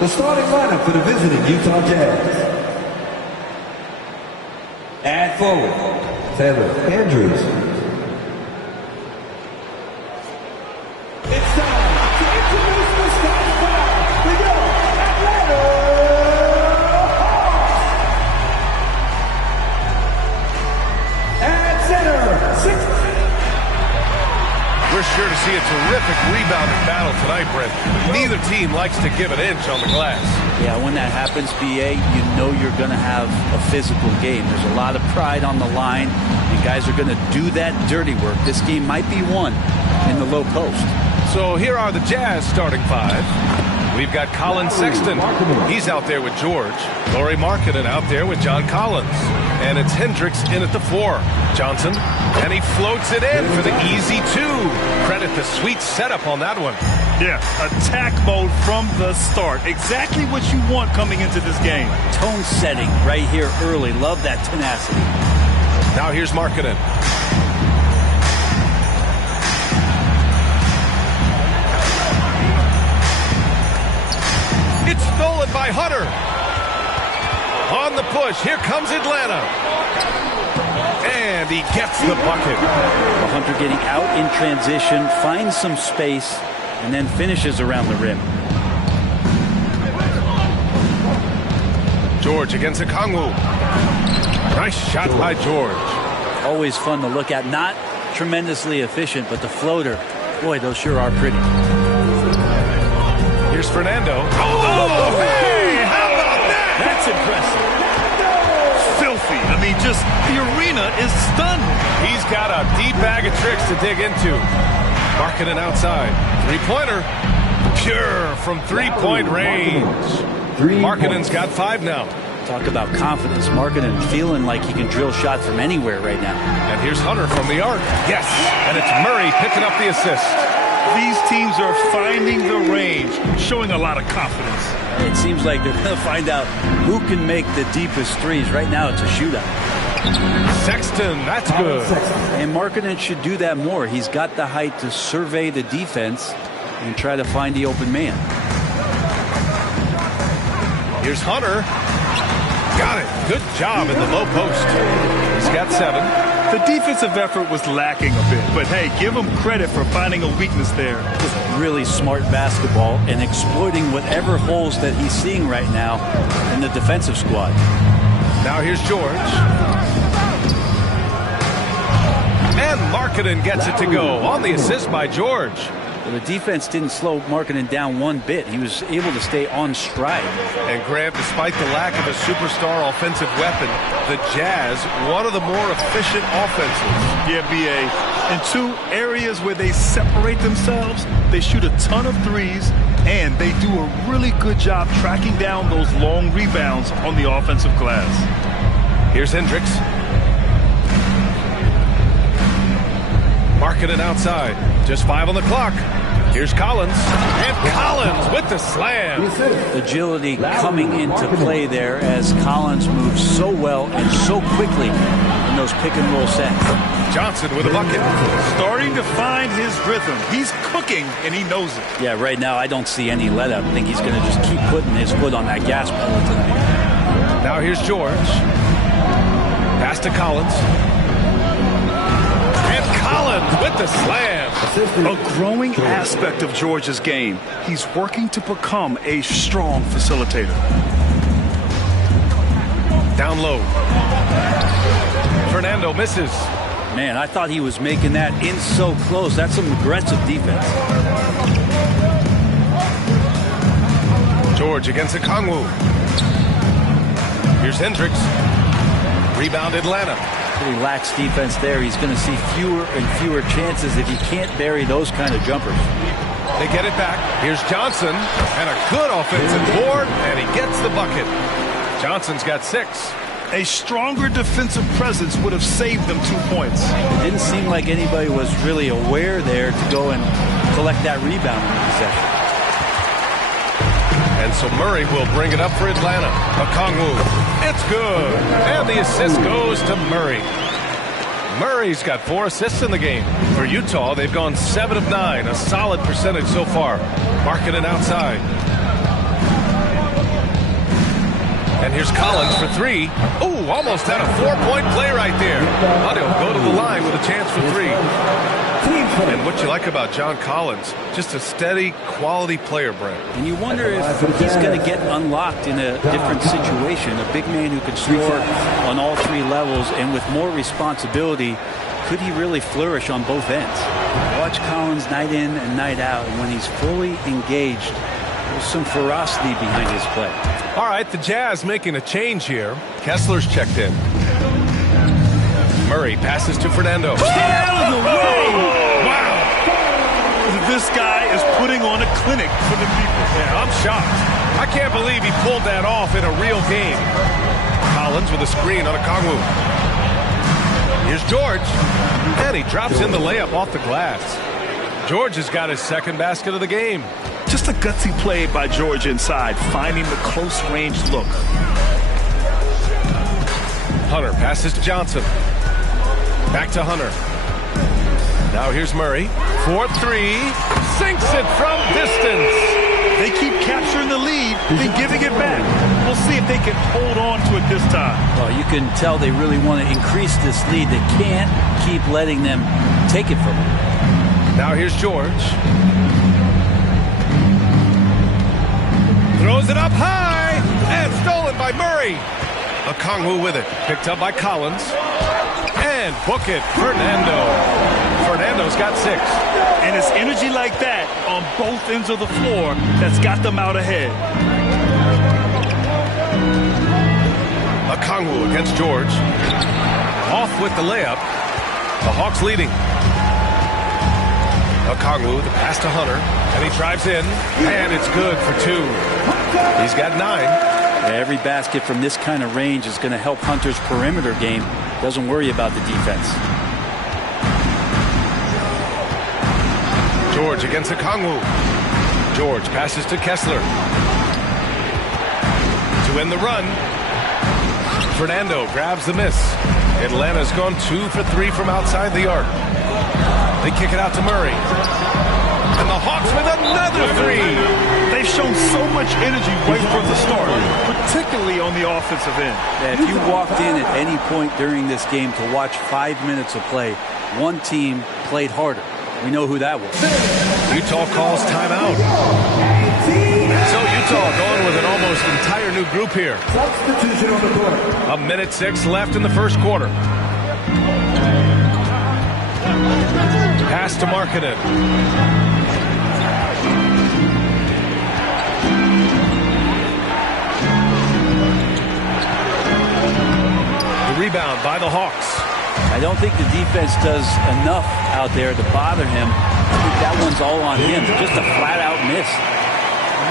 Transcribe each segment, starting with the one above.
The starting lineup for the visiting Utah Jazz. At forward, Taylor Andrews. It's time to introduce the starting five. We go, Atlanta Hawks. At center, 6. We're sure to see a terrific rebounding battle tonight, Brent. Neither team likes to give an inch on the glass. Yeah, when that happens, BA, you know you're going to have a physical game. There's a lot of pride on the line, and guys are going to do that dirty work. This game might be won in the low post. So here are the Jazz starting five. We've got Colin Sexton. He's out there with George. Lauri Markkanen out there with John Collins. And it's Hendricks in at the 4. Johnson. And he floats it in for the easy 2. Credit the sweet setup on that one. Yeah, attack mode from the start. Exactly what you want coming into this game. Tone setting right here early. Love that tenacity. Now here's Markkanen. It's stolen by Hunter. On the push, here comes Atlanta. And he gets the bucket. Well, Hunter getting out in transition, finds some space, and then finishes around the rim. George against Okongwu. Nice shot by George. Always fun to look at. Not tremendously efficient, but the floater, boy, those sure are pretty. Here's Fernando. Oh, hey, how about that? That's impressive. Filthy. I mean, just the arena is stunned. He's got a deep bag of tricks to dig into. Markkanen outside. Three-pointer. Pure from three-point range. Markkanen's got 5 now. Talk about confidence. Markkanen feeling like he can drill shots from anywhere right now. And here's Hunter from the arc. Yes. And it's Murray picking up the assist. These teams are finding the range, showing a lot of confidence. It seems like they're going to find out who can make the deepest threes. Right now, it's a shootout. Sexton, that's good. And Markkanen should do that more. He's got the height to survey the defense and try to find the open man. Here's Hunter. Got it. Good job in the low post. He's got 7. The defensive effort was lacking a bit, but hey, give him credit for finding a weakness there. Just really smart basketball and exploiting whatever holes that he's seeing right now in the defensive squad. Now here's George. And Markkanen gets it to go on the assist by George. Well, the defense didn't slow Markkanen down one bit. He was able to stay on stride. And Graham, despite the lack of a superstar offensive weapon, the Jazz, one of the more efficient offenses. Yeah, B.A. In 2 areas where they separate themselves, they shoot a ton of threes, and they do a really good job tracking down those long rebounds on the offensive glass. Here's Hendricks. Markkanen outside. Just 5 on the clock. Here's Collins. And Collins with the slam. Agility coming into play there as Collins moves so well and so quickly in those pick-and-roll sets. Johnson with a bucket. Starting to find his rhythm. He's cooking, and he knows it. Yeah, right now I don't see any let-up. I think he's going to just keep putting his foot on that gas pedal tonight. Now here's George. Pass to Collins. Collins with the slam. A growing aspect of George's game. He's working to become a strong facilitator. Down low. Fernando misses. Man, I thought he was making that in so close. That's some aggressive defense. George against Okongwu. Here's Hendricks. Rebound Atlanta. Pretty lax defense there. He's going to see fewer and fewer chances if he can't bury those kind of jumpers. They get it back. Here's Johnson, and a good offensive board, and he gets the bucket. Johnson's got 6. A stronger defensive presence would have saved them 2 points. It didn't seem like anybody was really aware there to go and collect that rebound in the possession. And so Murray will bring it up for Atlanta. Okongwu. It's good. And the assist goes to Murray. Murray's got 4 assists in the game. For Utah, they've gone 7 of 9, a solid percentage so far. Markkanen outside. And here's Collins for 3. Ooh, almost had a 4-point play right there. But he'll go to the line with a chance for 3. And what you like about John Collins, just a steady, quality player, Brent. And you wonder if he's going to get unlocked in a different situation. A big man who can score on all 3 levels and with more responsibility, could he really flourish on both ends? Watch Collins night in and night out, and when he's fully engaged, there's some ferocity behind his play. All right, the Jazz making a change here. Kessler's checked in. Murray passes to Fernando. Stay out of the way! Wow! This guy is putting on a clinic for the people. Yeah, I'm shocked. I can't believe he pulled that off in a real game. Collins with a screen on Okongwu. Here's George. And he drops in the layup off the glass. George has got his 2nd basket of the game. Just a gutsy play by George inside, finding the close-range look. Hunter passes to Johnson. Back to Hunter. Now here's Murray. 4-3. Sinks it from distance. They keep capturing the lead, then giving it back. We'll see if they can hold on to it this time. Well, you can tell they really want to increase this lead. They can't keep letting them take it from them. Now here's George. Throws it up high. And stolen by Murray. Okongwu with it. Picked up by Collins. And book it, Fernando. Fernando's got 6. And it's energy like that on both ends of the floor that's got them out ahead. Okongwu against George. Off with the layup. The Hawks leading. Okongwu, the pass to Hunter. And he drives in. And it's good for 2. He's got 9. Yeah, every basket from this kind of range is going to help Hunter's perimeter game. Doesn't worry about the defense. George against Okongwu. George passes to Kessler. To end the run. Fernando grabs the miss. Atlanta's gone 2 for 3 from outside the arc. They kick it out to Murray. And the Hawks with another 3. They've shown so much energy right from the start, particularly on the offensive end. Yeah, if you walked in at any point during this game to watch 5 minutes of play, one team played harder. We know who that was. Utah calls timeout. So Utah going with an almost entire new group here. Substitution on the court. 1:06 left in the first quarter. Pass to Markkanen. The rebound by the Hawks. I don't think the defense does enough out there to bother him. I think that one's all on him. Just a flat-out miss.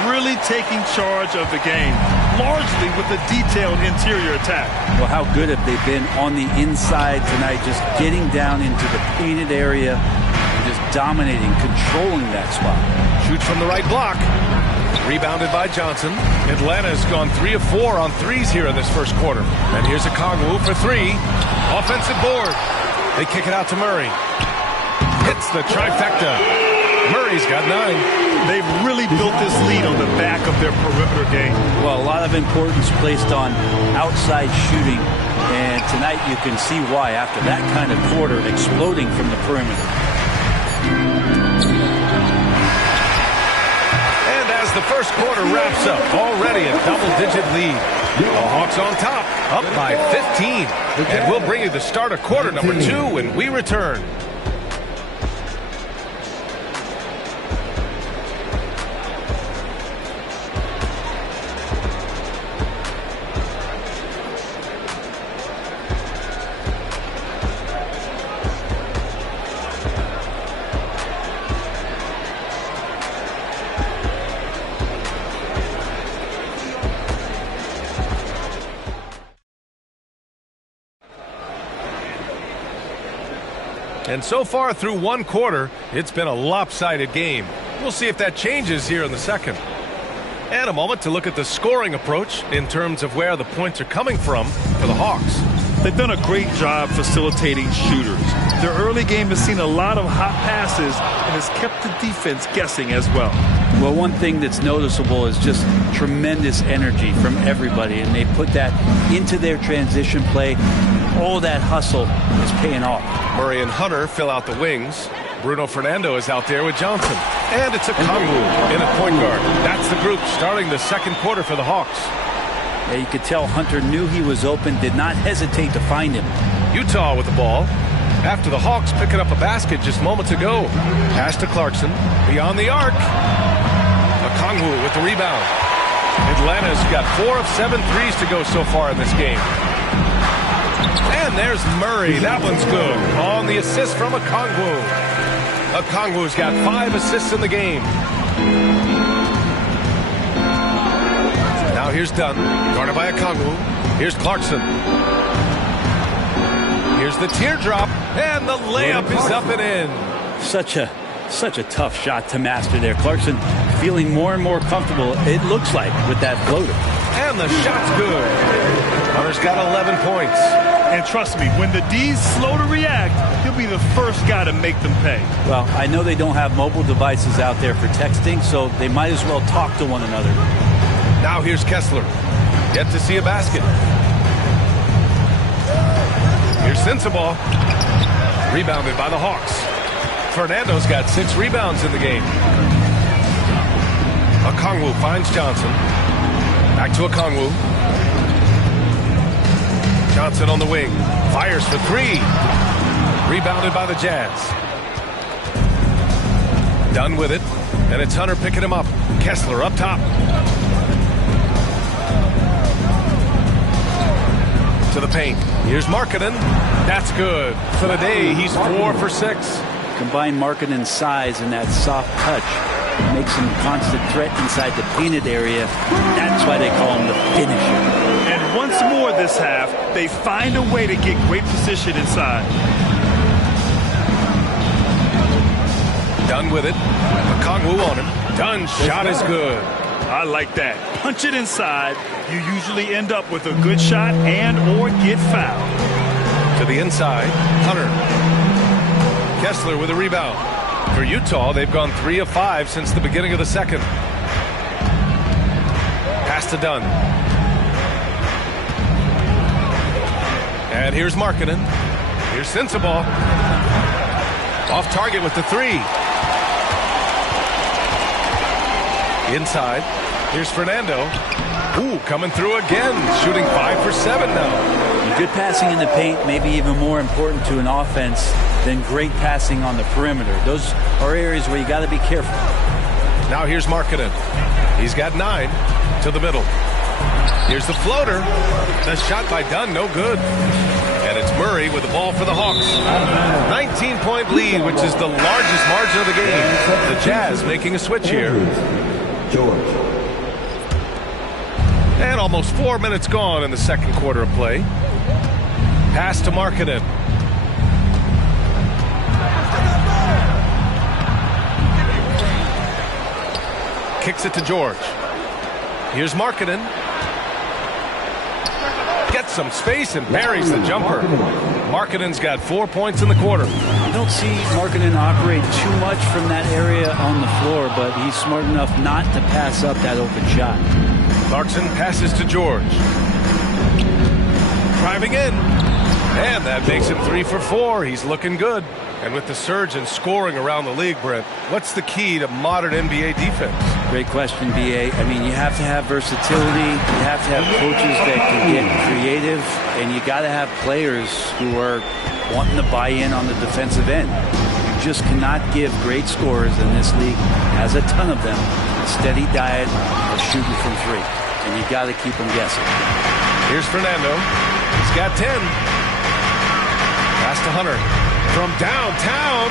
Really taking charge of the game, largely with a detailed interior attack. Well, how good have they been on the inside tonight, just getting down into the painted area and just dominating, controlling that spot. Shoots from the right block. Rebounded by Johnson. Atlanta's gone 3 of 4 on threes here in this first quarter. And here's Okongwu for 3. Offensive board. They kick it out to Murray. Hits the trifecta. Murray's got 9. They've really built this lead on the back of their perimeter game. Well, a lot of importance placed on outside shooting. And tonight you can see why after that kind of quarter exploding from the perimeter. As the first quarter wraps up, already a double-digit lead. The Hawks on top, up by 15. And we'll bring you the start of quarter number 2 when we return. And so far through one quarter, it's been a lopsided game. We'll see if that changes here in the second. And a moment to look at the scoring approach in terms of where the points are coming from for the Hawks. They've done a great job facilitating shooters. Their early game has seen a lot of hot passes and has kept the defense guessing as well. Well, one thing that's noticeable is just tremendous energy from everybody, and they put that into their transition play. All that hustle is paying off. Murray and Hunter fill out the wings. Bruno Fernando is out there with Johnson. And it's Okongwu in at point guard. That's the group starting the second quarter for the Hawks. Yeah, you could tell Hunter knew he was open, did not hesitate to find him. Utah with the ball. After the Hawks picking up a basket just moments ago. Pass to Clarkson. Beyond the arc. Okongwu with the rebound. Atlanta's got 4 of 7 threes to go so far in this game. And there's Murray. That one's good. On the assist from Okongwu. Okongwu's got 5 assists in the game. Now here's Dunn. Guarded by Okongwu. Here's Clarkson. Here's the teardrop. And the layup is up and in. Such a tough shot to master there. Clarkson feeling more and more comfortable, it looks like, with that floater. And the shot's good. Hunter's got 11 points. And trust me, when the D's slow to react, he'll be the first guy to make them pay. Well, I know they don't have mobile devices out there for texting, so they might as well talk to one another. Now here's Kessler. Yet to see a basket. Here's Sensabaugh. Rebounded by the Hawks. Fernando's got 6 rebounds in the game. Okongwu finds Johnson. Back to Okongwu. Johnson on the wing. Fires for 3. Rebounded by the Jazz. Done with it. And it's Hunter picking him up. Kessler up top. To the paint. Here's Markkanen. That's good. For the day, he's 4 for 6. Combine Markkanen's size and that soft touch makes him a constant threat inside the painted area. That's why they call him the finisher. And once more this half, they find a way to get great position inside. Dunn with it. Okongwu on him. Dunn's shot is good. I like that. Punch it inside. You usually end up with a good shot and or get fouled. To the inside, Hunter. Kessler with a rebound. For Utah, they've gone 3 of 5 since the beginning of the second. Pass to Dunn. And here's Markkanen. Here's Sensabaugh. Off target with the 3. Inside. Here's Fernando. Ooh, coming through again. Shooting 5 for 7 now. Good passing in the paint may be even more important to an offense than great passing on the perimeter. Those are areas where you got to be careful. Now here's Markkanen. He's got 9 to the middle. Here's the floater. The shot by Dunn, no good. And it's Murray with the ball for the Hawks. 19-point lead, which is the largest margin of the game. The Jazz making a switch here. George. And almost 4 minutes gone in the second quarter of play. Pass to Markkanen. Kicks it to George. Here's Markkanen. Gets some space and buries the jumper. Markkanen's got 4 points in the quarter. You don't see Markkanen operate too much from that area on the floor, but he's smart enough not to pass up that open shot. Clarkson passes to George. Driving in. And that makes him 3 for 4. He's looking good. And with the surge in scoring around the league, Brent, what's the key to modern NBA defense? Great question, B.A. I mean, you have to have versatility. You have to have coaches that can get creative. And you got to have players who are wanting to buy in on the defensive end. You just cannot give great scorers, in this league has a ton of them, a steady diet of shooting from 3. And you got to keep them guessing. Here's Fernando. He's got 10. Pass to Hunter. From downtown,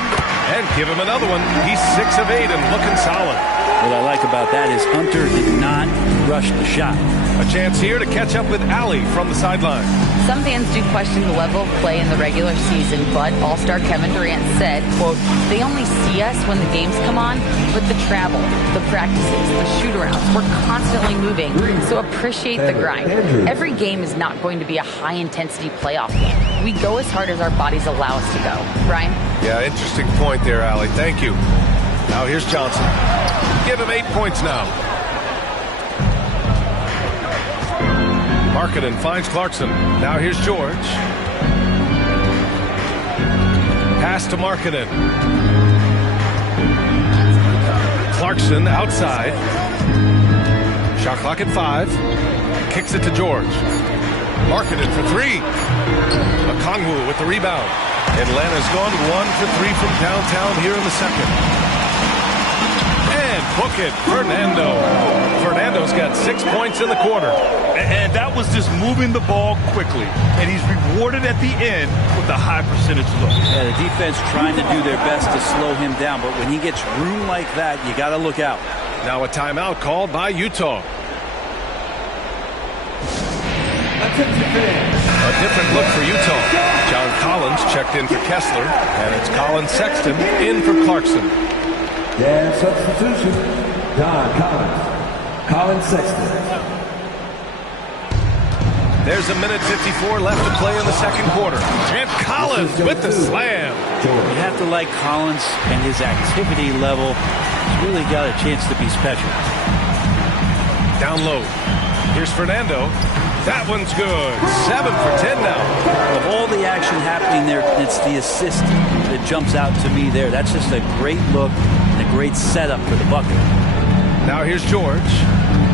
and give him another one. He's 6 of 8 and looking solid. What I like about that is Hunter did not rush the shot. A chance here to catch up with Allie from the sideline. Some fans do question the level of play in the regular season, but All-Star Kevin Durant said, quote, "They only see us when the games come on, but the travel, the practices, the shoot-arounds, we're constantly moving, so appreciate the grind. Every game is not going to be a high-intensity playoff game. We go as hard as our bodies allow us to go." Brian? Yeah, interesting point there, Allie. Thank you. Now here's Johnson. Give him 8 points now. Markkanen finds Clarkson. Now here's George. Pass to Markkanen. Clarkson outside. Shot clock at 5. Kicks it to George. Markkanen for 3. Okongwu with the rebound. Atlanta's gone 1 for 3 from downtown here in the second. And book it, Fernando. Fernando's got 6 points in the quarter. And that was just moving the ball quickly. And he's rewarded at the end with a high percentage look. Yeah, the defense trying to do their best to slow him down, but when he gets room like that, you got to look out. Now a timeout called by Utah. A different look for Utah. John Collins checked in for Kessler, and it's Colin Sexton in for Clarkson. And substitution, John Collins. Colin Sexton. There's a minute 54 left to play in the second quarter. And Collins with the slam. You have to like Collins and his activity level. He's really got a chance to be special. Down low. Here's Fernando. That one's good. 7 for 10 now. Of all the action happening there, it's the assist that jumps out to me there. That's just a great look and a great setup for the bucket. Now here's George.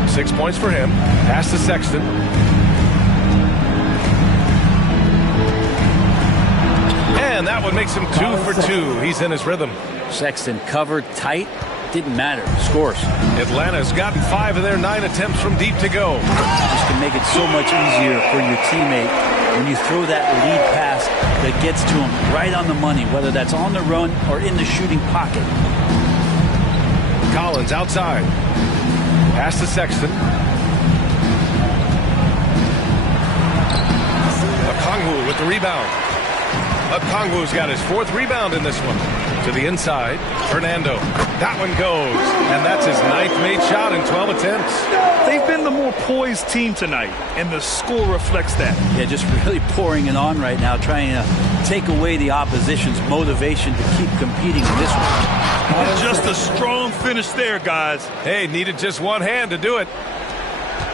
6 points for him. Pass to Sexton. And that one makes him 2 for 2. He's in his rhythm. Sexton covered tight. Didn't matter. Scores. Atlanta's gotten 5 of their 9 attempts from deep to go. Just to make it so much easier for your teammate when you throw that lead pass that gets to him right on the money, whether that's on the run or in the shooting pocket. Collins outside. Pass to Sexton. Okongwu with the rebound. Okongwu's got his 4th rebound in this one. To the inside, Fernando. That one goes, and that's his 9th made shot in 12 attempts. They've been the more poised team tonight, and the score reflects that. Yeah, just really pouring it on right now, trying to take away the opposition's motivation to keep competing in this one. Just a strong finish there, guys. Hey, needed just one hand to do it.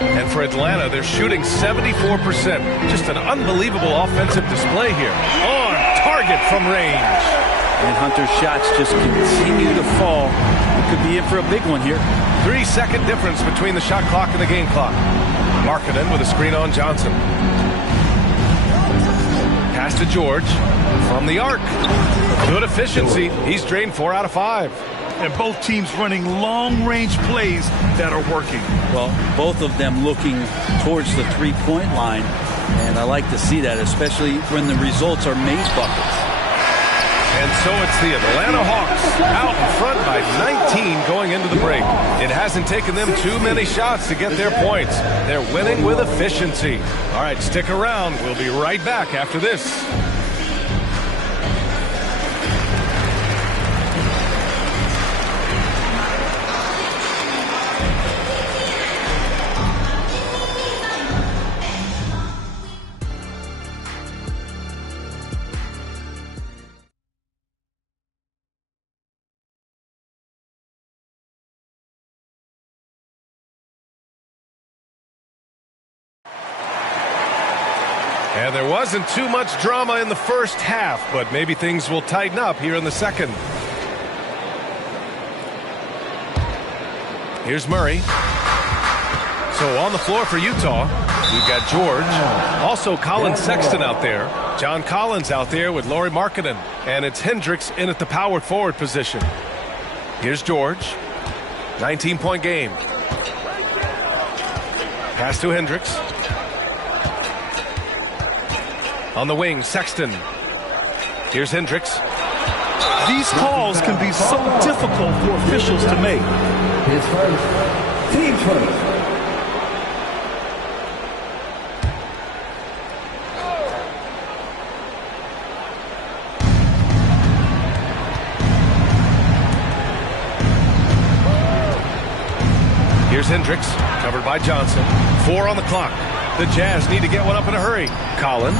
And for Atlanta, they're shooting 74%. Just an unbelievable offensive display here. On target from range. And Hunter's shots just continue to fall. We could be in for a big one here. 3-second difference between the shot clock and the game clock. Markkanen with a screen on Johnson. Pass to George from the arc. Good efficiency. He's drained 4 out of 5. And both teams running long-range plays that are working. Well, both of them looking towards the three-point line. And I like to see that, especially when the results are made buckets. And so it's the Atlanta Hawks out in front by 19 going into the break. It hasn't taken them too many shots to get their points. They're winning with efficiency. All right, stick around. We'll be right back after this. And there wasn't too much drama in the first half, but maybe things will tighten up here in the second. Here's Murray. So on the floor for Utah, we've got George. Also Colin Sexton out there. John Collins out there with Lauri Markkanen. And it's Hendricks in at the power forward position. Here's George. 19-point game. Pass to Hendricks. On the wing, Sexton. Here's Hendricks. These calls can be so difficult for officials to make. His first. Team first. Here's Hendricks, covered by Johnson. 4 on the clock. The Jazz need to get one up in a hurry. Collins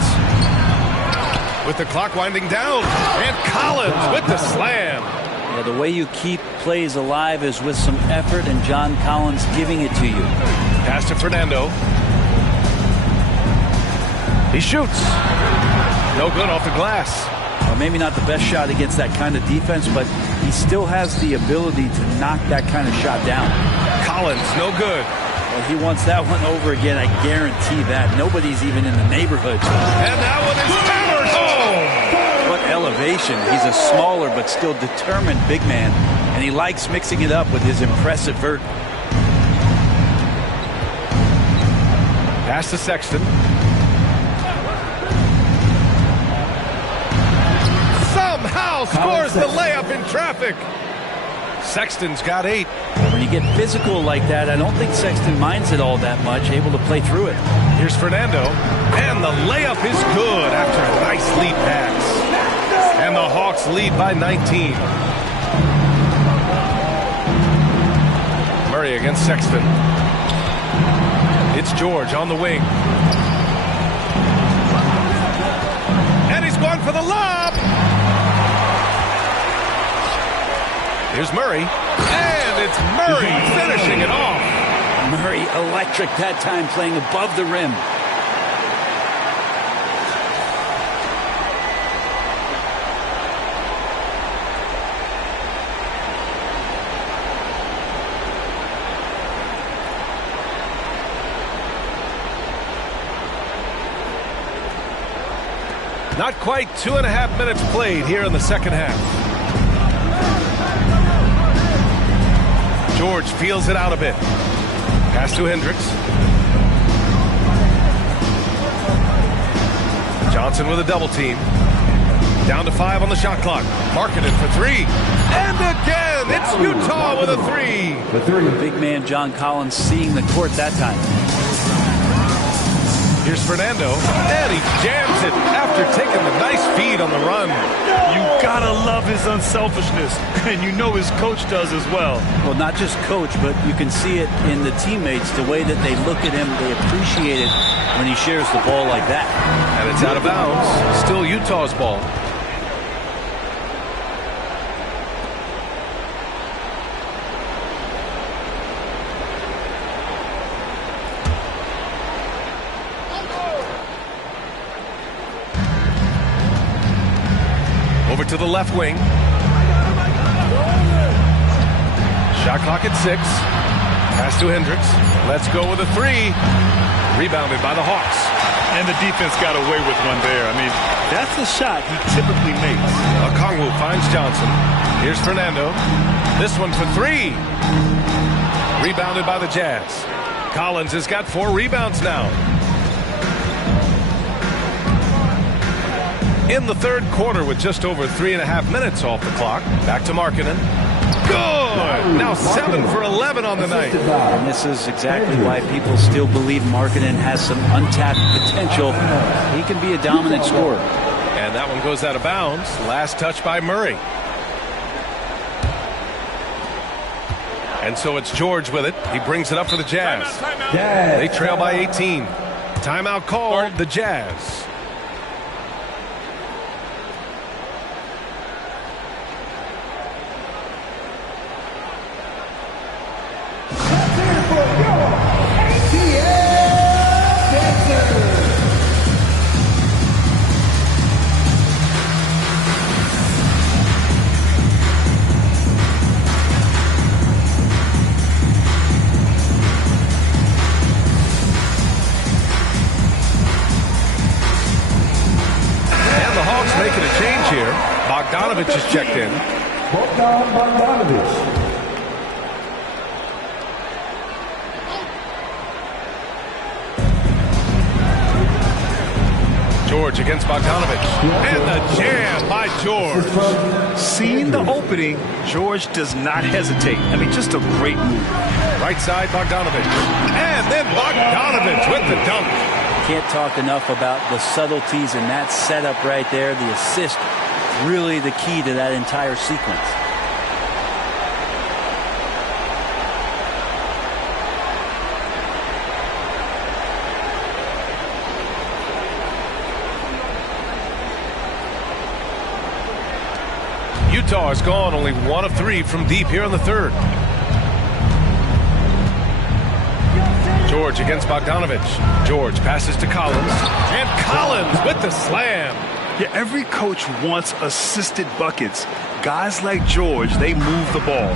with the clock winding down. And Collins with the slam. Yeah, the way you keep plays alive is with some effort, and John Collins giving it to you. Pass to Fernando. He shoots. No good off the glass. Well, maybe not the best shot against that kind of defense, but he still has the ability to knock that kind of shot down. Collins, no good. Well, he wants that one over again, I guarantee that. Nobody's even in the neighborhood. And that one is hammered home. What elevation. He's a smaller but still determined big man, and he likes mixing it up with his impressive vert. Pass to Sexton. Somehow scores the layup in traffic. Sexton's got 8. When you get physical like that, I don't think Sexton minds it all that much, able to play through it. Here's Fernando, and the layup is good after a nice lead pass. And the Hawks lead by 19. Murray against Sexton. It's George on the wing. And he's going for the lob. Here's Murray, and it's Murray finishing it off. Murray electric that time, playing above the rim. Not quite 2.5 minutes played here in the second half. George feels it out a bit. Pass to Hendricks. Johnson with a double team. Down to 5 on the shot clock. Markkanen for 3. And again, it's Utah with a 3. The big man John Collins seeing the court that time. Here's Fernando, and he jams it after taking the nice feed on the run. You gotta love his unselfishness, and you know his coach does as well. Well, not just coach, but you can see it in the teammates, the way that they look at him. They appreciate it when he shares the ball like that. And it's out of bounds. Still Utah's ball. Over to the left wing. Shot clock at 6. Pass to Hendricks. Let's go with a 3. Rebounded by the Hawks. And the defense got away with one there. I mean, that's a shot he typically makes. Okongwu finds Johnson. Here's Fernando. This one for 3. Rebounded by the Jazz. Collins has got 4 rebounds now. In the third quarter with just over 3.5 minutes off the clock. Back to Markkanen. Good! Now 7 for 11 on the night. And this is exactly why people still believe Markkanen has some untapped potential. He can be a dominant scorer. And that one goes out of bounds. Last touch by Murray. And so it's George with it. He brings it up for the Jazz. They trail by 18. Timeout called, the Jazz. Making a change here. Bogdanovich is checked in. Bogdanovich. George against Bogdanovich. And the jam by George. Seeing the opening, George does not hesitate. I mean, just a great move. Right side, Bogdanovich. And then Bogdanovich with the dunk. Can't talk enough about the subtleties in that setup right there. The assist, really the key to that entire sequence. Utah has gone only 1 of 3 from deep here in the third. George against Bogdanovich. George passes to Collins. And Collins with the slam. Yeah, every coach wants assisted buckets. Guys like George, they move the ball.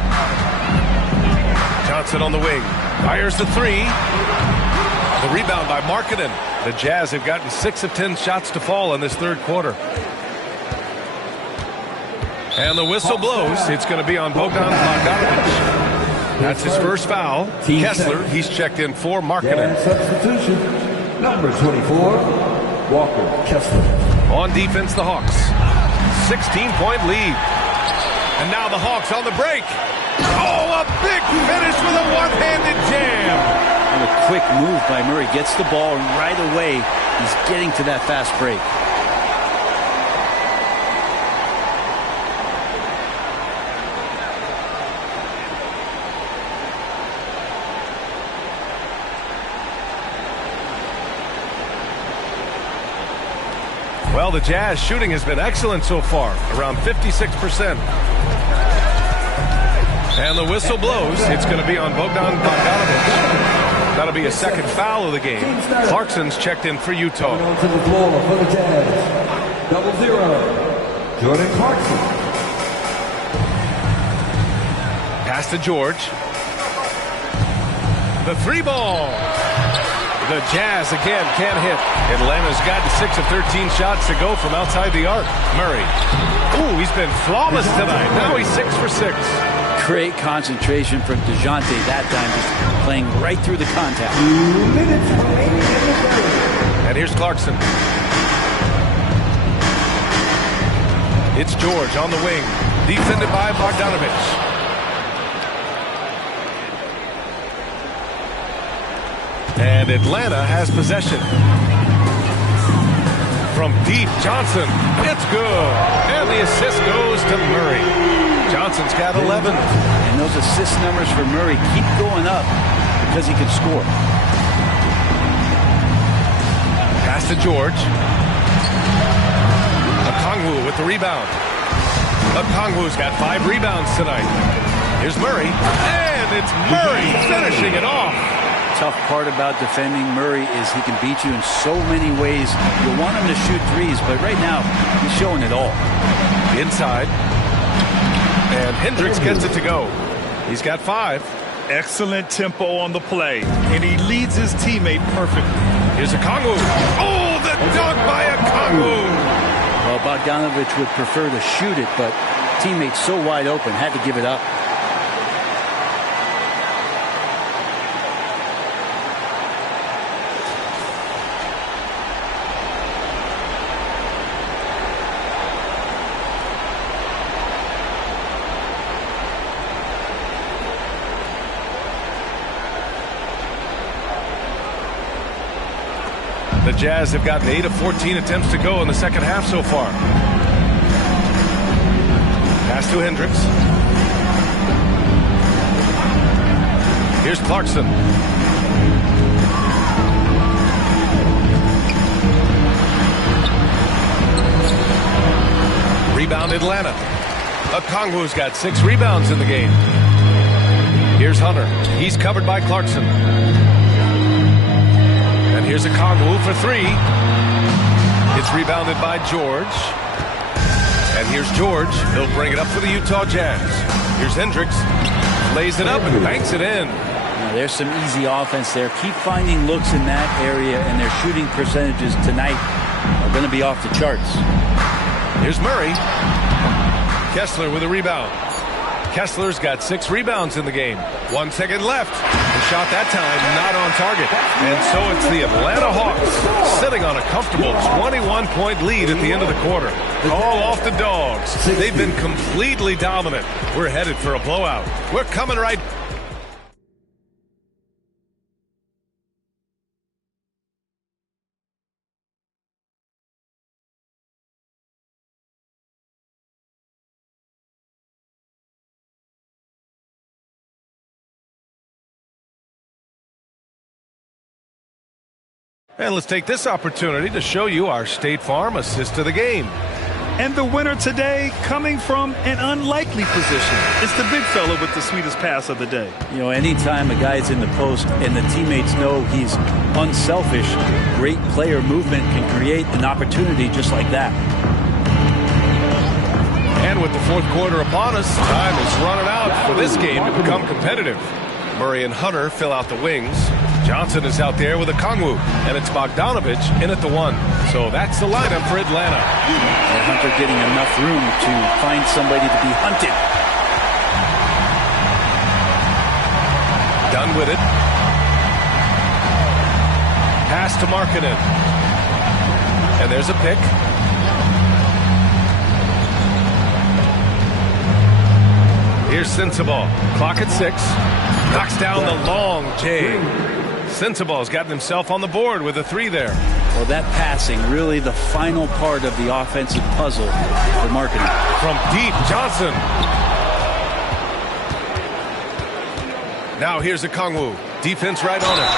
Johnson on the wing. Fires the 3. The rebound by Markkanen. The Jazz have gotten 6 of 10 shots to fall in this third quarter. And the whistle blows. It's going to be on Bogdanovich. That's his first foul. Kessler, he's checked in for Markkanen. Substitution, number 24, Walker Kessler. On defense, the Hawks. 16-point lead. And now the Hawks on the break. Oh, a big finish with a one-handed jam. And a quick move by Murray. Gets the ball right away. He's getting to that fast break. Well, the Jazz shooting has been excellent so far, around 56%. And the whistle blows. It's going to be on Bogdanovich. That'll be a second foul of the game. Clarkson's checked in for Utah. To the floor for the Jazz. 0-0. Jordan Clarkson. Pass to George. The 3 ball. The Jazz again can't hit. Atlanta's gotten 6 of 13 shots to go from outside the arc. Murray. Ooh, he's been flawless tonight. Now he's 6 for 6. Great concentration from DeJounte that time, just playing right through the contact. 2 minutes remaining in the third. And here's Clarkson. It's George on the wing. Defended by Bogdanovich. And Atlanta has possession. From deep, Johnson. It's good. And the assist goes to Murray. Johnson's got 11. And those assist numbers for Murray keep going up because he can score. Pass to George. Okongwu with the rebound. Okongwu's got 5 rebounds tonight. Here's Murray. And it's Murray finishing it off. Tough part about defending Murray is he can beat you in so many ways. You want him to shoot threes, but right now he's showing it all. Inside. And Hendricks gets it to go. He's got 5. Excellent tempo on the play, and he leads his teammate perfectly. Here's Okongwu. Oh, the dunk by Okongwu. Well, Bogdanovich would prefer to shoot it, but teammate's so wide open, had to give it up. The Jazz have gotten 8 of 14 attempts to go in the second half so far. Pass to Hendricks. Here's Clarkson. Rebound Atlanta. Okongwu's got 6 rebounds in the game. Here's Hunter. He's covered by Clarkson. And here's Okongwu for 3. It's rebounded by George. And here's George. He'll bring it up for the Utah Jazz. Here's Hendricks. Lays it up and banks it in. Now, there's some easy offense there. Keep finding looks in that area, and their shooting percentages tonight are going to be off the charts. Here's Murray. Kessler with a rebound. Kessler's got 6 rebounds in the game. 1 second left. The shot that time not on target. And so it's the Atlanta Hawks sitting on a comfortable 21-point lead at the end of the quarter. All off the Dogs. They've been completely dominant. We're headed for a blowout. We're coming right. And let's take this opportunity to show you our State Farm assist of the game. And the winner today coming from an unlikely position. It's the big fella with the sweetest pass of the day. You know, anytime a guy's in the post and the teammates know he's unselfish, great player movement can create an opportunity just like that. And with the fourth quarter upon us, time is running out for this game to become competitive. Murray and Hunter fill out the wings. Johnson is out there with Okongwu, and it's Bogdanovich in at the 1. So that's the lineup for Atlanta. And Hunter getting enough room to find somebody to be hunted. Done with it. Pass to Markkanen. And there's a pick. Here's Sensabaugh. Clock at 6. Knocks down the long J. Sensabaugh's gotten himself on the board with a 3 there. Well, that passing, really the final part of the offensive puzzle for Markkanen. From deep, Johnson. Now here's Okongwu. Defense right on him.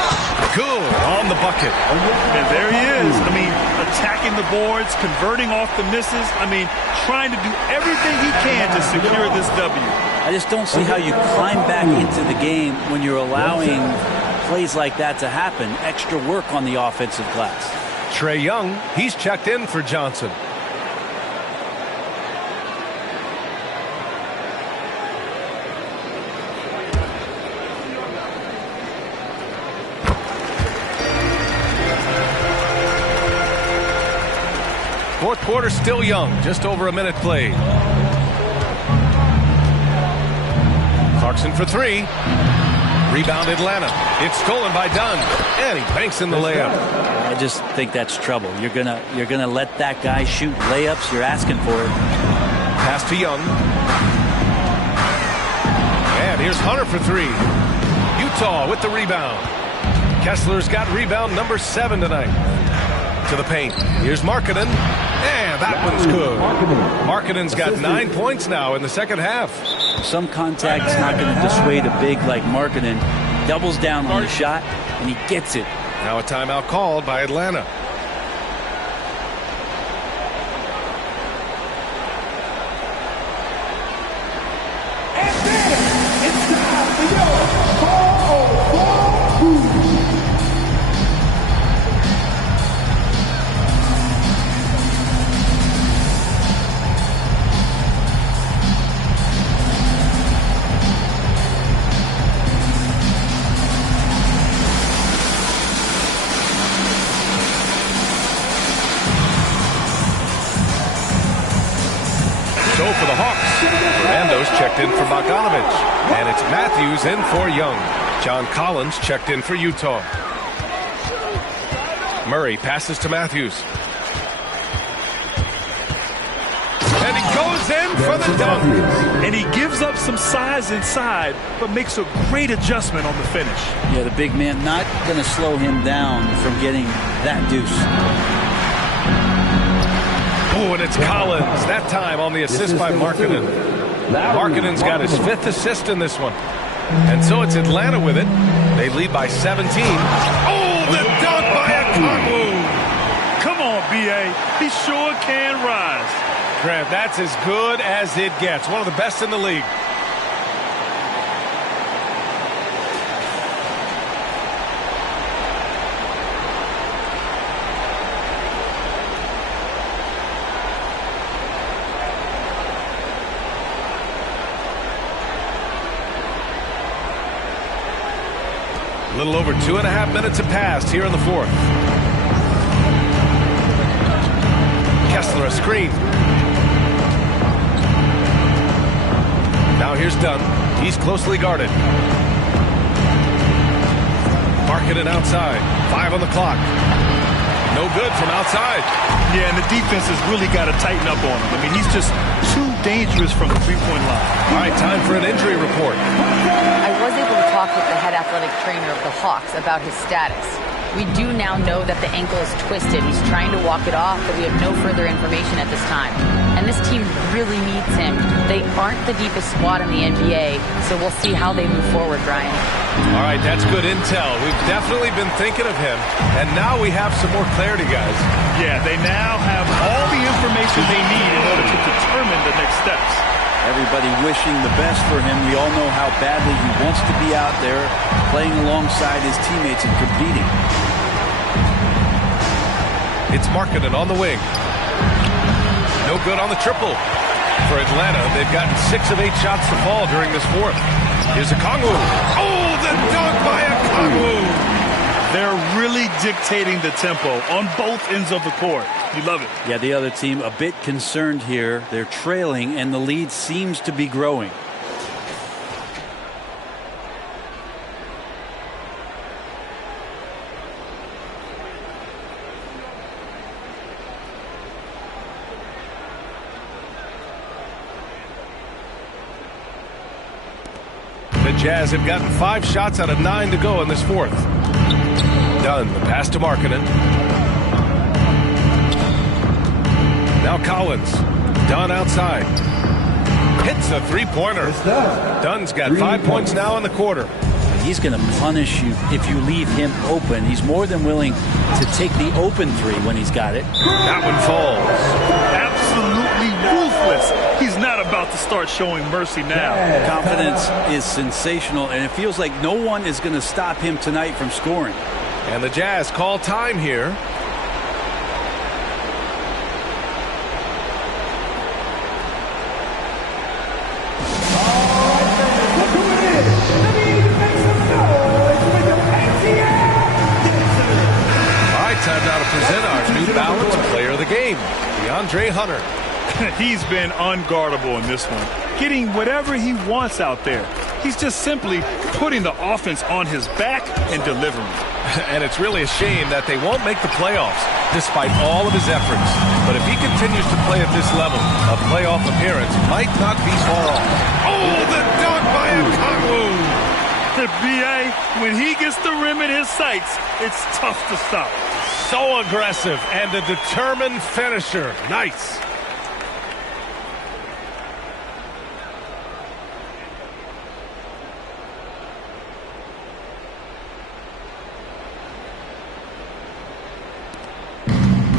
Good on the bucket. And there he is. I mean, attacking the boards, converting off the misses. I mean, trying to do everything he can to secure this W. I just don't see how you climb back into the game when you're allowing plays like that to happen. Extra work on the offensive glass. Trae Young, he's checked in for Johnson. Fourth quarter still young, just over a minute played. Clarkson for 3. Rebound Atlanta. It's stolen by Dunn, and he banks in the layup. I just think that's trouble. You're gonna let that guy shoot layups. You're asking for it. Pass to Young. And here's Hunter for 3. Utah with the rebound. Kessler's got rebound number 7 tonight. To the paint. Here's Markkanen. And that one's good. Markkanen's got 9 points now in the second half. Some contact's not going to dissuade a big like Markkanen. Doubles down on the shot, and he gets it. Now a timeout called by Atlanta. And then it's time for your 404 Cruise. So for the Hawks, Rando's checked in for Bogdanovich. And it's Matthews in for Young. John Collins checked in for Utah. Murray passes to Matthews. And he goes in for the dunk. And he gives up some size inside, but makes a great adjustment on the finish. Yeah, the big man not going to slow him down from getting that deuce. Oh, and it's Collins. That time on the assist by Markkanen. Markkanen's got his 5th assist in this one. And so it's Atlanta with it. They lead by 17. Oh, the dunk by Okongwu. Come on, B.A. He sure can rise. Grant, that's as good as it gets. One of the best in the league. A little over 2.5 minutes have passed here in the fourth. Kessler a screen. Now here's Dunn. He's closely guarded. Markkanen outside. 5 on the clock. No good from outside. Yeah, and the defense has really got to tighten up on him. I mean, he's just too dangerous from the three-point line. All right, time for an injury report. I was able to talk with the head athletic trainer of the Hawks about his status. We do now know that the ankle is twisted. He's trying to walk it off, but we have no further information at this time. And this team really needs him. They aren't the deepest squad in the NBA, so we'll see how they move forward, Brian. All right, that's good intel. We've definitely been thinking of him, and now we have some more clarity, guys. Yeah, they now have all the information they need in order to determine the next steps. Everybody wishing the best for him. We all know how badly he wants to be out there playing alongside his teammates and competing. It's Markkanen on the wing. No good on the triple. For Atlanta, they've gotten 6 of 8 shots to fall during this fourth. Here's Okongwu. Oh, the dunk by Okongwu. They're really dictating the tempo on both ends of the court. You love it. Yeah, the other team a bit concerned here. They're trailing, and the lead seems to be growing. The Jazz have gotten 5 shots out of 9 to go in this fourth. Dunn, the pass to Markkanen. Now Collins. Dunn outside. Hits a three-pointer. Dunn's got 5 points now in the quarter. He's going to punish you if you leave him open. He's more than willing to take the open three when he's got it. That one falls. Absolutely ruthless. He's not about to start showing mercy now. Confidence is sensational, and it feels like no one is going to stop him tonight from scoring. And the Jazz call time here. Time now to present our New Balance Player of the Game, DeAndre Hunter. He's been unguardable in this one, getting whatever he wants out there. He's just simply putting the offense on his back and delivering. And it's really a shame that they won't make the playoffs despite all of his efforts. But if he continues to play at this level, a playoff appearance might not be far off. Oh, the dunk by Okongwu! It With B.A., when he gets the rim in his sights, it's tough to stop. So aggressive and a determined finisher. Nice.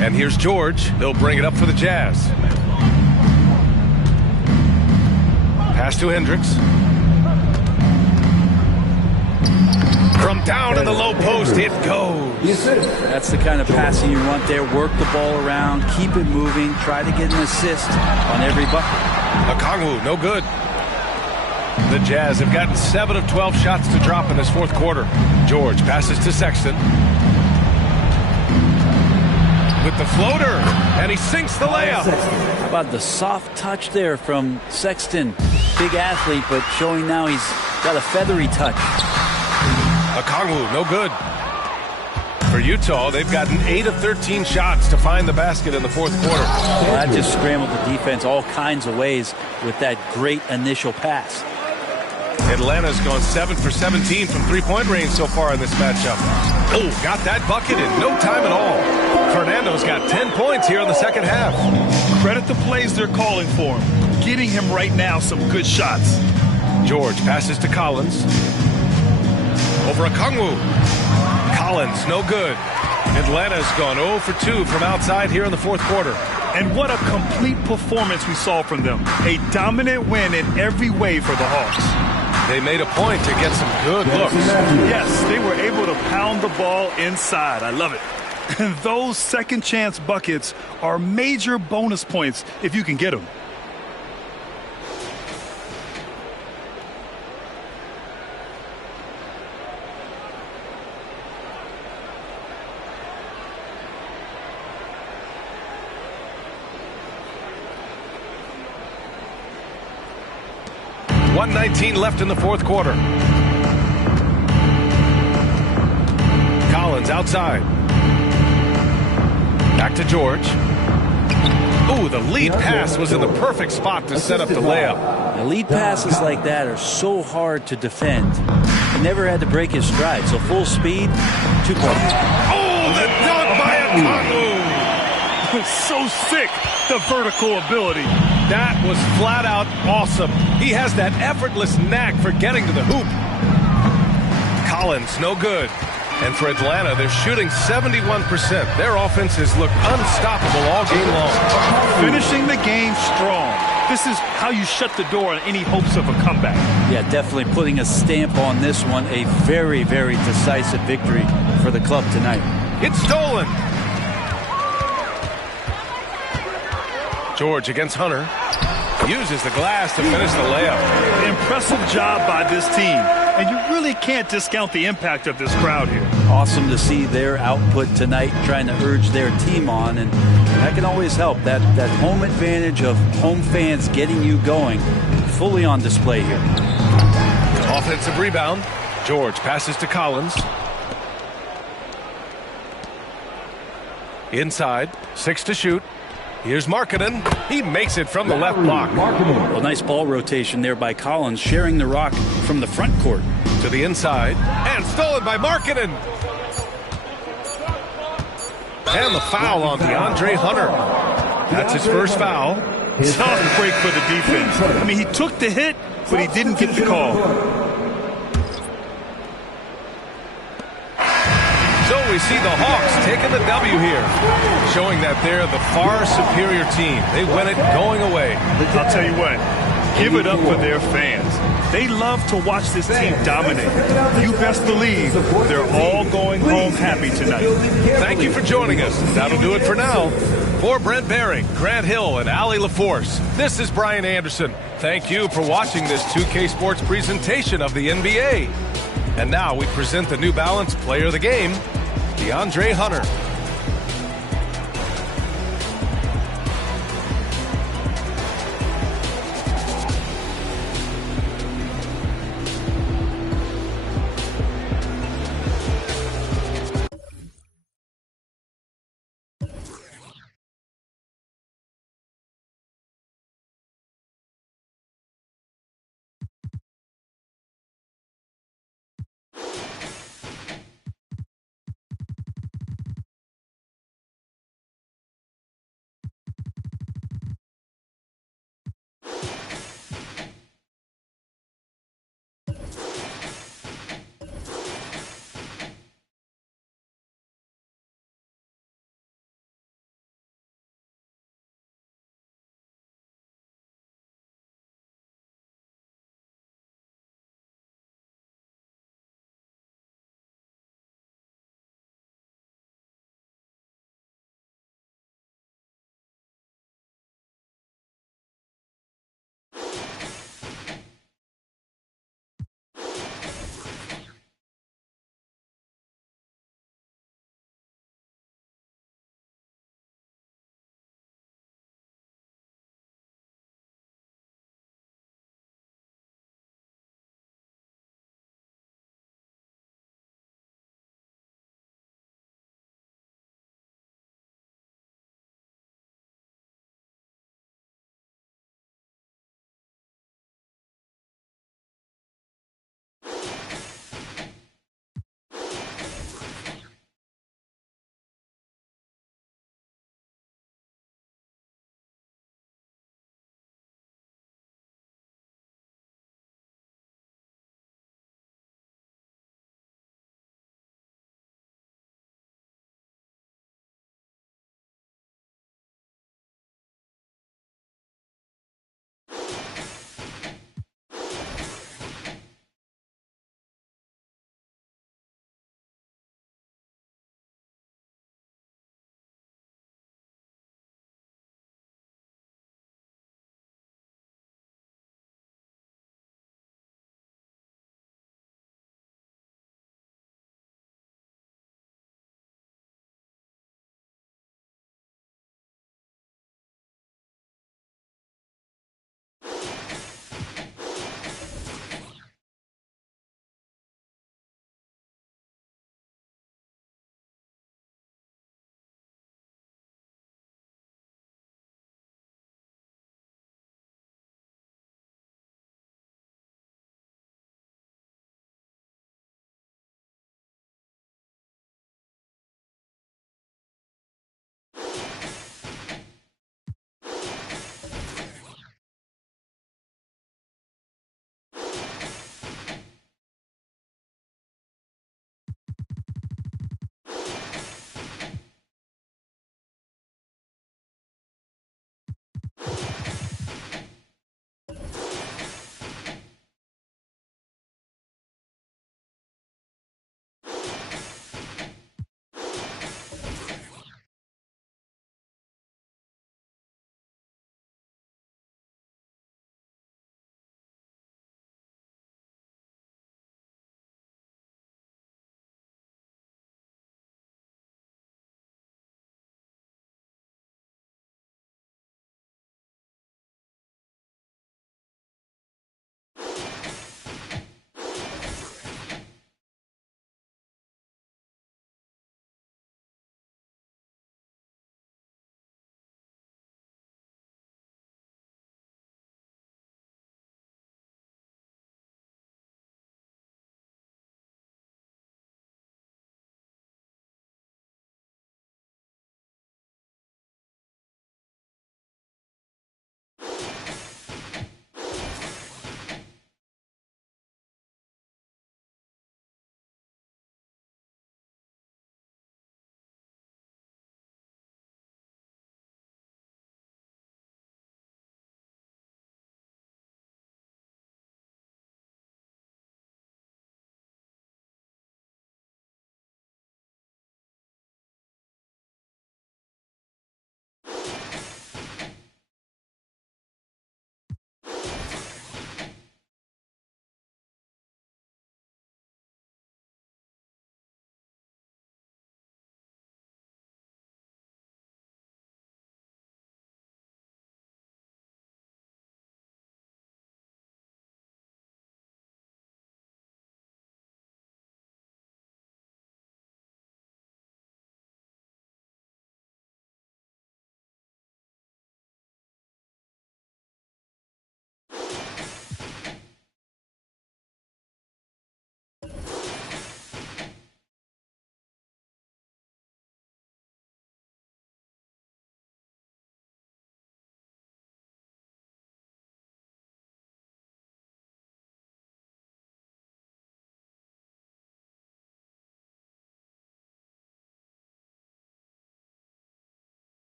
And here's George. He'll bring it up for the Jazz. Pass to Hendricks. From down in the low post, it goes. That's the kind of passing you want there. Work the ball around, keep it moving, try to get an assist on every bucket. Okongwu, no good. The Jazz have gotten 7 of 12 shots to drop in this fourth quarter. George passes to Sexton. With the floater, and he sinks the layup. How about the soft touch there from Sexton? Big athlete, but showing now he's got a feathery touch. Okongwu, no good. For Utah, they've gotten 8 of 13 shots to find the basket in the fourth quarter. Well, that just scrambled the defense all kinds of ways with that great initial pass. Atlanta's gone 7 for 17 from three-point range so far in this matchup. Oh, got that bucket in no time at all. Fernando's got 10 points here in the second half. Credit the plays they're calling for him. Getting him right now some good shots. George passes to Collins. Over Okongwu. Collins, no good. Atlanta's gone 0 for 2 from outside here in the fourth quarter. And what a complete performance we saw from them. A dominant win in every way for the Hawks. They made a point to get some good looks. Yes, they were able to pound the ball inside. I love it. And those second chance buckets are major bonus points if you can get them. .119 left in the fourth quarter. Collins outside. Back to George. Ooh, the lead pass was in the perfect spot to set up the layup. Now, lead passes like that are so hard to defend. He never had to break his stride, so full speed, 2 points. Oh, the dunk by Okongwu. So sick, the vertical ability. That was flat out awesome. He has that effortless knack for getting to the hoop. Collins, no good. And for Atlanta, they're shooting 71%. Their offense has looked unstoppable all game long. Finishing the game strong. This is how you shut the door on any hopes of a comeback. Yeah, definitely putting a stamp on this one. A very, very decisive victory for the club tonight. It's stolen. George against Hunter. Uses the glass to finish the layup. Impressive job by this team. And you really can't discount the impact of this crowd here. Awesome to see their output tonight, trying to urge their team on. And that can always help. That home advantage of home fans getting you going, fully on display here. Offensive rebound. George passes to Collins. Inside. 6 to shoot. Here's Markkanen. He makes it from the left block. Well, nice ball rotation there by Collins, sharing the rock from the front court. To the inside. And stolen by Markkanen. And the foul on DeAndre Hunter. That's his first foul. Tough break for the defense. I mean, he took the hit, but he didn't get the call. So we see the Hawks taking the W here, showing that they're the far superior team. They win it going away. I'll tell you what, give it up for their fans. They love to watch this team dominate. You best believe they're all going home happy tonight. Thank you for joining us. That'll do it for now. For Brent Behring, Grant Hill, and Allie LaForce, this is Brian Anderson. Thank you for watching this 2K Sports presentation of the NBA. And now we present the New Balance Player of the Game, DeAndre Hunter.